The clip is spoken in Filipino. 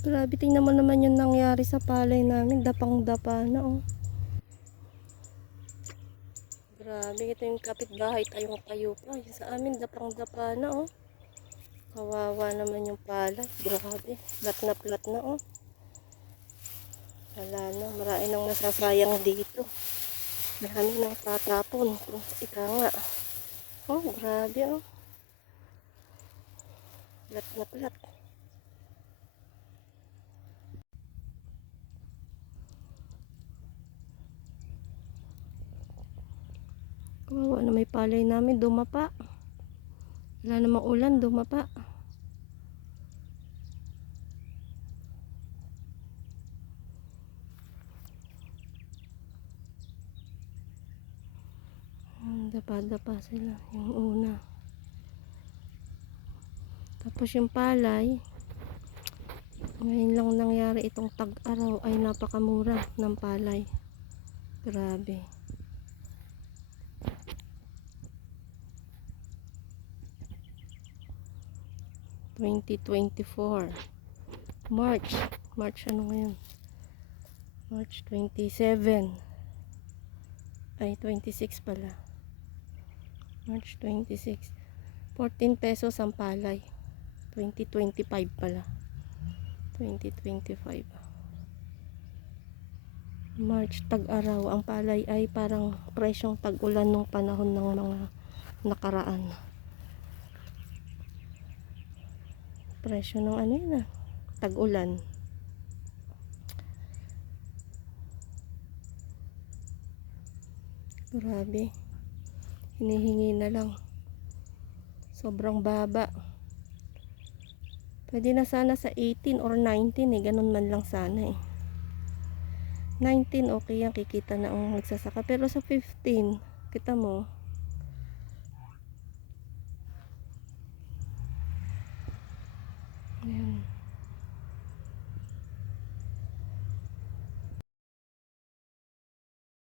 Grabe, tingnan mo naman yung nangyari sa palay namin. Dapang-dapa na, oh. Grabe, ito yung kapitbahay tayong tayo pa. Yung sa amin, dapang-dapa na, oh. Kawawa naman yung palay. Grabe, plat na plat na, oh. Wala na, marami nang nasasayang dito. Marami nang tatapon. Ika nga. Oh, grabe, oh. Plat na plat. Kawawa na may palay namin, dumapa. Wala namang ulan, dumapa. Hmm, Dapa-dapa sila, yung una. Tapos yung palay, ngayon lang nangyari itong tag-araw ay napakamura ng palay. Grabe. Twenty twenty-four. March. March ano ngayon? March 27. Ay, 26 pala. March 26. 14 pesos ang palay. 2025 pala. 2025. March tag-araw. Ang palay ay parang presyong tag-ulan nung panahon ng mga nakaraan. Presyo ng ano yun ah. Tag-ulan. Grabe. Hinihingi na lang. Sobrang baba. Pwede na sana sa 18 or 19 eh. Ganun man lang sana eh. 19 okay yan. Kikita na ang magsasaka. Pero sa 15, kita mo. 嗯。